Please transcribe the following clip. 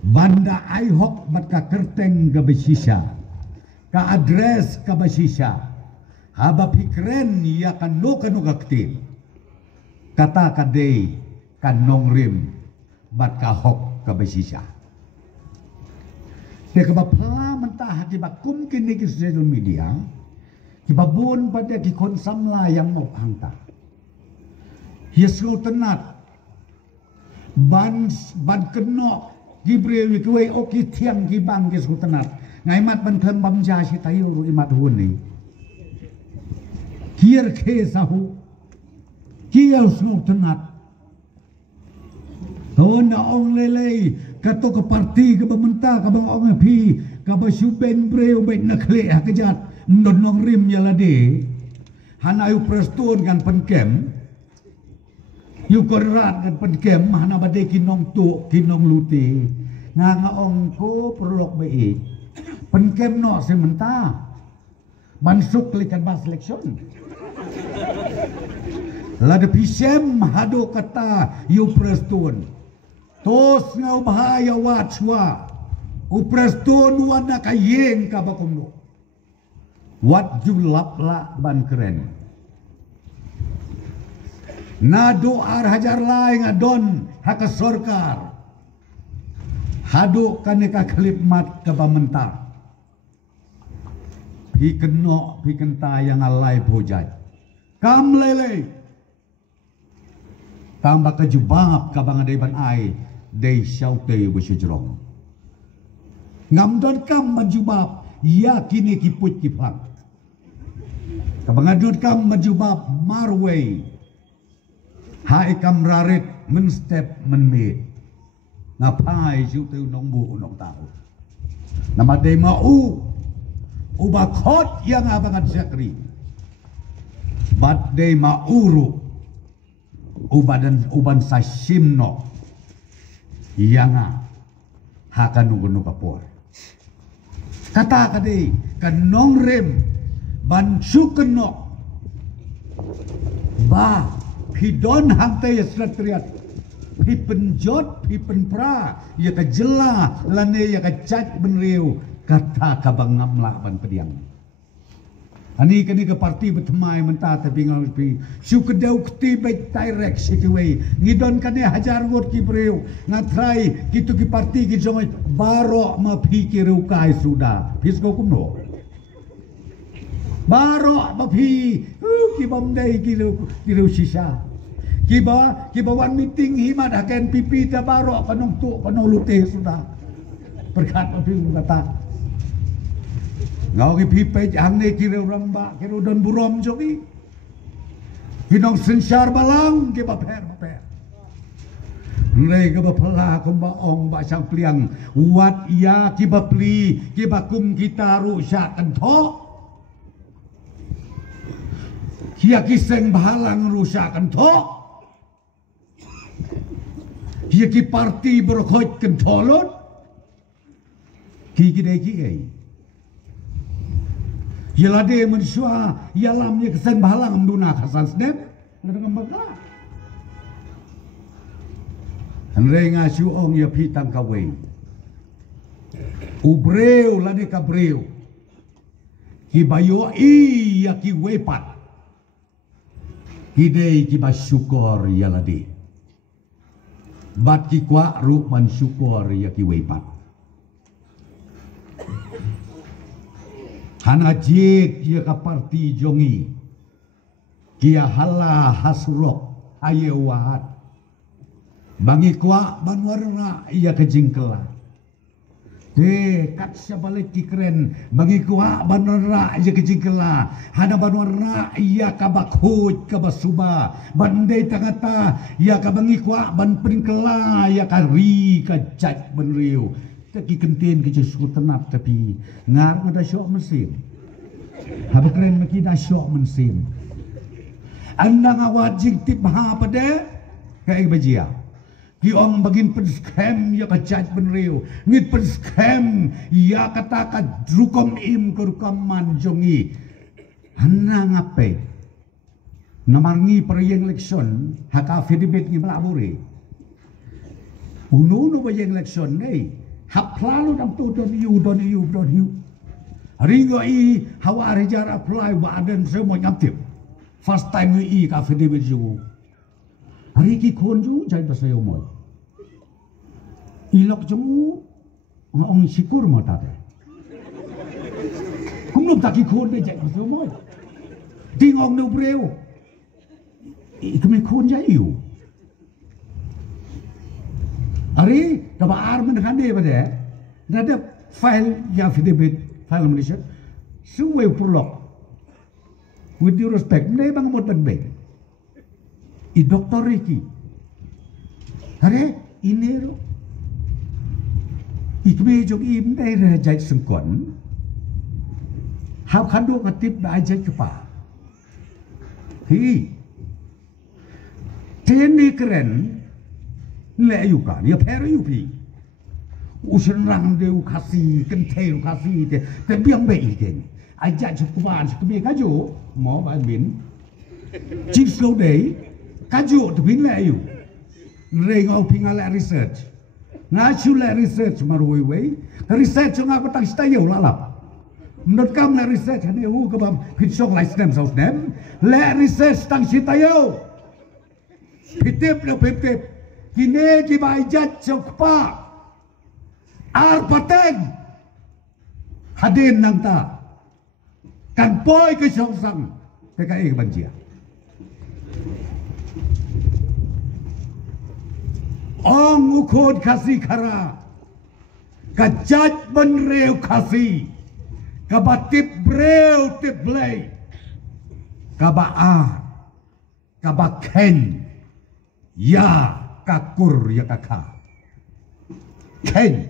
Banda aihok bat ka kerteng ka besisya, ka address ka besisya, haba pikren ya kanu kaktil, kata kadei kanong rim bat ka hok ka besisya. Dia kebapala mentah kiba kum kini ki social media, kiba bun pada ki konsamla yang mau hangta. Yesu tenat ban kenok Gibril kuwe oki tiang gibang ke sultanat ngaimat banten bamja si tayo imat huni kier ke sahu kier sultanat na ong lele kato ke parti ke bementa ke bang ong pi ke basuben breu bet nakle hakejat ndonong rim yalade hanayu prestun kan penkem yu korat kan penkem hana bade kinong tu kinong luti nga ong ko prolog bei penkem no sementa bansuk likan bas election lade pisem hado kata yu prestun tos ngau bahaya watwa u prestun wana kayeng kabakumno wat julap la ban keren na doar hajar lai ngadon haka sorkar hadu kaneka klip mat ke bamentar pi kenok pi kenta yang alai bojai kam lele tambah kejubab ka bangadaiban ai dei syaute besujrong ngamdon kam majubab ya kini kiput kipang ka bangadon kam majubab marway hai kam rarit menstep menmit ngapai syaute nong bu nong tahu nama dei mau ubakot yang abangan syakri bad dei mauru uban sasimno yang hakan nunggu kapor kata kadi kanong rem bansu kenok ba pidon hantai stratriat pi penjot pi penpra ya ka jela lane ya ka cat benriu kata ka bangamla ban pediang ani kani ke parti bertemai mentah tapi ngau pi su kedau kti baik direct sikwe ngidon kane hajar wot ki breu ngatrai kitu ki parti ki jomai baro ma pikir ukai sudah pisko kumno baro ma pi ki bomdai ki sisa kiba wan meeting himat akan pipi ta baro kanong tu kanong lute sudah berkat ma pi kata ngau ki pipe jang ne kiro ramba kiro don burom jogi kinong sensar balang ki baper ngai ke bapala kum ba ong ba sang pliang wat ya ki bapli ki bakum kita rusak kentho kia kiseng bahalang rusak kentho kia ki parti berkhot kentholot ki kidai ki ai yalade mensua yalamnya kesen bahalang mduna khasan snep ngadang bagla anre ngasu ong ya pitang kawe ubreu lade kabreu ki bayo i ya ki wepat kidei ki basyukor yalade bat ki kwa ru man syukor ya ki wepat hana jit ya ka parti jongi kia hala hasurok ayewahat bangi kwa banwarna ya ka jingkela kat syabalik ki keren bangi kwa banwarna ya ka jingkela hana banwarna ya ka bakhut ka basuba bandai tangata ya ka bangi kwa ban peringkela ya ka ri ka jat benriu taki kentin ke jesu tenap tapi ngar ada syok mesin haba keren maki da syok mesin anda ngawat jing tip ha pada kai bajia ki ong bagin penskem ya kajat benriu ngit penskem ya kata ka drukom im kurkom manjongi anda ngape namarngi periyeng election haka fidibet ngi melaburi unu ba yeng election nei hap lalu dam tu don you. Ringo i hawa rejar apply badan semua nyaptip. First time i cafe de beju. Hari ki konju jai pasaya moi. Ilok jemu ngong sikur mata de. Kumlum taki kon de jai pasaya moi. Dingong no breu. Ikme kon jai you. Hari kaba armen khande bade. Nada file ya affidavit file Malaysia. Suwe purlok. With due respect, mene bang mod ban baik. I doktor Ricky. Hare inero. Ikme jog im dai ra jai sengkon. Hab khandu katip ba jai kepa. Hi. Teni keren le ayu kan ya per ayu pi. Usun rang deu kasih kenteu kasih te biang baik gen. Ajak cukupan sekebih kaju mau bin chip slow day kaju tu bin le ayu rengau pingala research ngacu le research marui wei research ngak petang stayo lalap menurut kamu le research hanya ke bam pitsok lai stem saus nem le research tang sitayo pitip le pitip kini di bajat cokpa ar pateng hadin nang ta kan boy ke song sang PKI banjia ong ukod kasih kara kajat benreu kasih kabatip breu tip blay kabaa kabaken ya kakur ya kakak ken